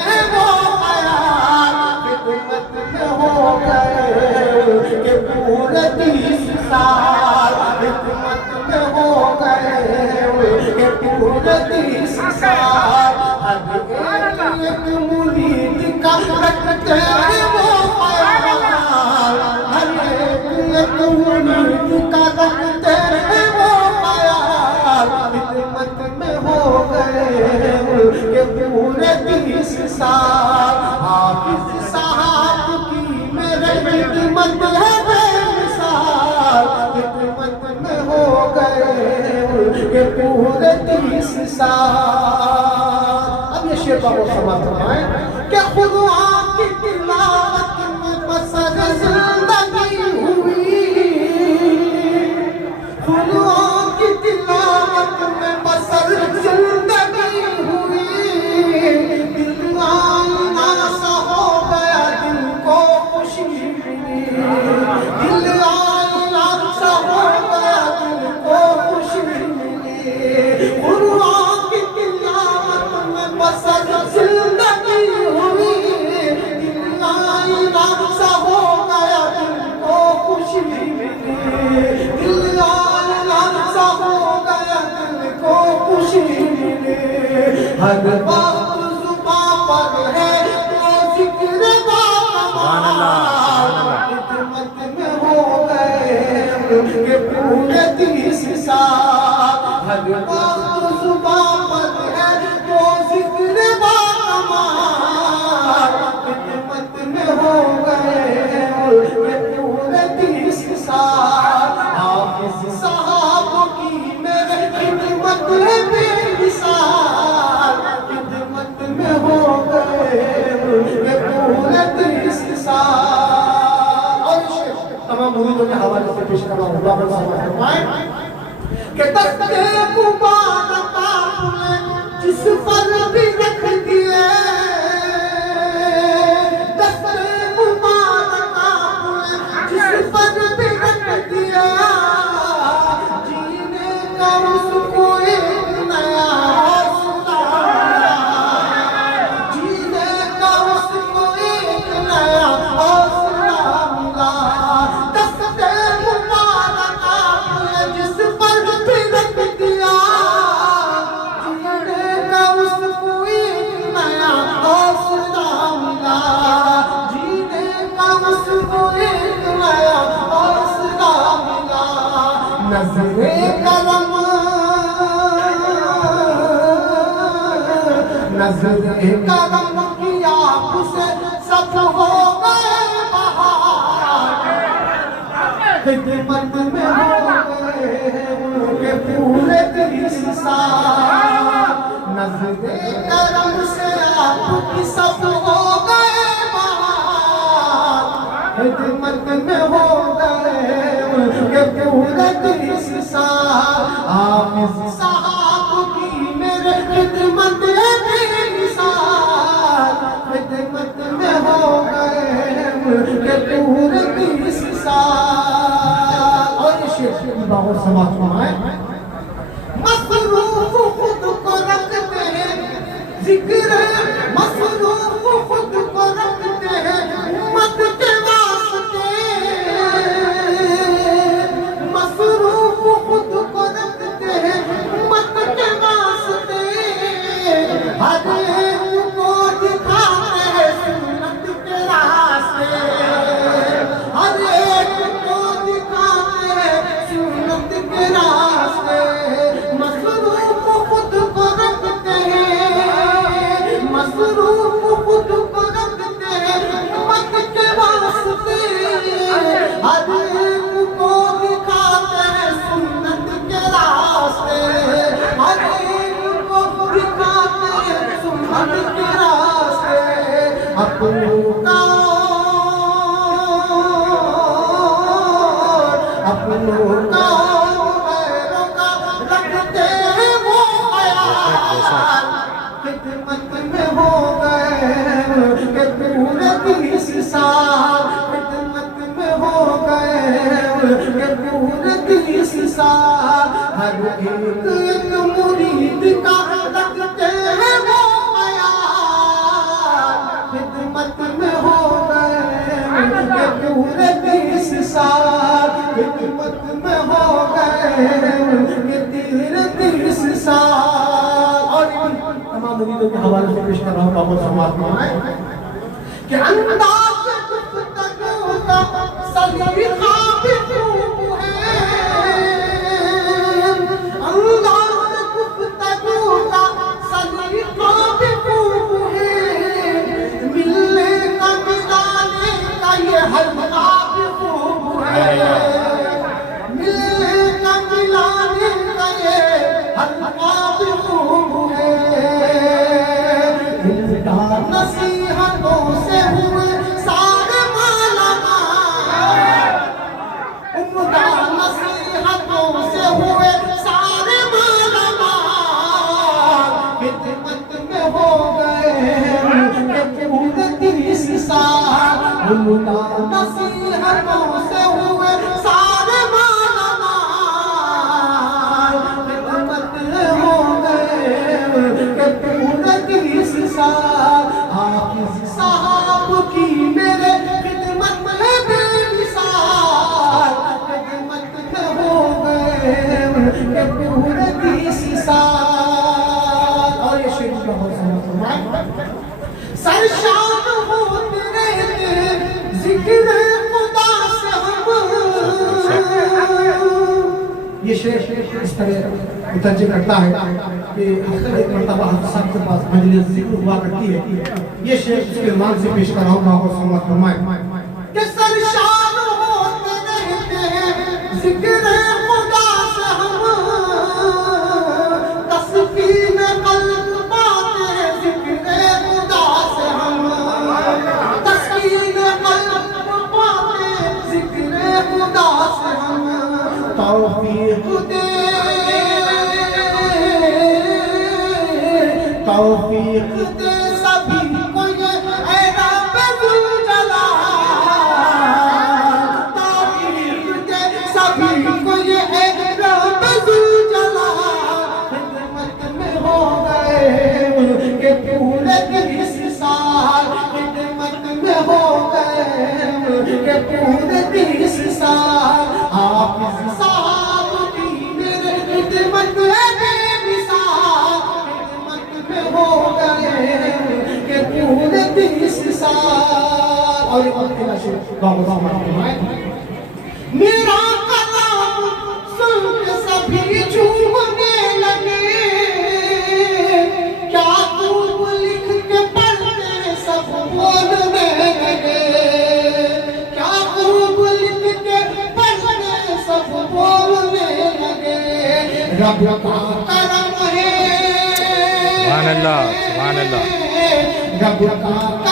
ہیں وہ خیال خدمت میں ہو گئے کہ پورے 30 سال خدمت میں ہو گئے کہ پورے 30 سال ہر ایک مرید کا رکھتے ہیں وہ خیال ہر ایک مرید کا رکھتے ہیں وہ خیال خدمت میں ہو گئے کہ پورے 30 سال حافظ صاحب کی میرے خدمت ہے بے مثال خدمت میں ہو گئے کہ پورے 30 سال اب یہ شعر کو سماعت فرمائیں کہ قرآن کی تلاوت میں بسر زندگی ہوئی قرآن کی تلاوت میں بسر زندگی ہوئی دل آئینہ سا ہو گیا دل کو خوشی ملی دل آئینہ سا ہو گیا دل کو خوشی ملی قرآن کی تلاوت میں بسر زندگی ہوئی دل آئینہ سا ہو گیا دل کو خوشی ملی دل آئینہ سا ہو گیا دل کو خوشی ملی ہر وقت زباں پر ہے وہ ذکر باقامات خدمت میں ہو گئے کہ پورے 30 سال ہر وقت زباں پر ہے وہ ذکر باقامات خدمت میں ہو گئے کہ پورے 30 سال حافظ صاحب کی میرے خدمت ہے بے مثال خدمت میں ہو گئے کہ پورے 30 سال اور تمام مریدوں کے حوالے سے پیش کرنا اللہ پر سمجھ فرمائیں کہ دستے مبارک آپ نے جس پر بھی رکھ دیے دستے مبارک آپ نے جس پر بھی رکھ دیا جینے کا اس کو ایک نیا حوصلہ ملا جینے کا اس کو ایک نیا حوصلہ ملا دستے مبارک آپ نے جس پر بھی رکھ دیا جینے کا اس کو ایک نیا حوصلہ ملا جینے کا اس کو ایک نیا حوصلہ ملا نظر کرم نظر کرم کی آپ سے سب ہو گئے بہار خدمت میں ہو گئے کہ پورے 30 سال نظر کرم سے آپ کی سب ہو گئے بہار خدمت میں ہو گئے کہ پورے 30 سال حافظ صاحب کی میرے خدمت ہے بے مثال خدمت میں ہو گئے کہ پورے 30 سال اور یہ شعر کی باغ سماعت فرمائیں مصروف خود کو رکھتے ہیں ذکر مصروف خود کو رکھتے ہیں امت کے واسطے مصروف خود کو رکھتے ہیں امت کے واسطے ہر ایک کو دکھاتے ہیں سنت کے راستے ہر ایک کو دکھاتے ہیں سنت کے راستے مصروف خود کو رکھتے ہیں مصروف خود کو رکھتے ہیں امت کے واسطے ہر ایک کو دکھاتے ہیں سنت کے راستے ہر ایک کو دکھاتے ہیں سنت کے راستے اپنوں کا غیروں کا رکھتے ہیں وہ خیال خدمت میں ہو گئے کہ پورے 30 سال خدمت میں ہو گئے کہ پورے 30 سال ہر ایک مرید کا رکھتے ہیں وہ خیال یہ پورے 20 سال خدمت میں ہو گئے یہ تیرے 30 سال. اور تمام مریدوں کے حوالے سے پیش کر رہا ہوں بابا سماعت میں کہ انداز گفتگو کا سلیقہ بھی خوب ہے. انداز گفتگو کا سلیقہ بھی خوب ہے. ملنے کا ملانے کا یہ حلقہ بھی خوب ہے. ملنے کا ملانے کا یہ حلقہ بھی خوب ہے. نصیحتوں سے ہوئے سارے مالا مال. عمدہ نصیحتوں سے ہوئے سارے مالا مال. خدمت میں ہو گئے کہ پورے 30 سال. عمدہ نصیحتوں سے ہوئے سارے مالا مال. خدمت میں ہو گئے کہ پورے 30 سال. حافظ صاحب کی میرے خدمت میں بے مثال. خدمت میں ہو گئے کہ پورے 30 سال. اور یہ شعر کا بہت سمجھ سرشان ہوتے رہتے ذکر خدا سے ہم. یہ شعر اس طرح مترجم کرتا ہے کہ اکثر ایک مرتبہ حافظ صاحب کے پاس مجلس ذکر ہوا کرتی ہے. یہ شعر اس کے عنوان سے پیش کر رہا ہوں آپ کو سماعت فرمائیں کہ سرشان ہوتے رہتے ہیں ذکر خدا سے ہم. تسکین قلب پاتے ہیں ذکر خدا سے ہم. تسکین قلب پاتے ہیں ذکر خدا سے ہم. توفیق دے توفیق دے سبھی کو یہ اے رب ذوالجلال. توفیق دے سبھی کو یہ اے رب ذوالجلال. خدمت میں ہو گئے کہ پورے 30 سال. خدمت میں ہو گئے کہ پورے 30 سال. حافظ صاحب کی میرے خدمت میں بے مثال. خدمت میں ہو گئے کہ پورے 30 سال. اور ایک وقت کا شعر بابا سماعت فرمائیں. میرا کلام سن کے سبھی جھومنے لگے. کیا خوب لکھ کے پڑھتے سب بولنے لگے. کیا خوب لکھ کے پڑھتے سب بولنے لگے. رب کا کرم ہے. سبحان اللہ سبحان اللہ. رب کا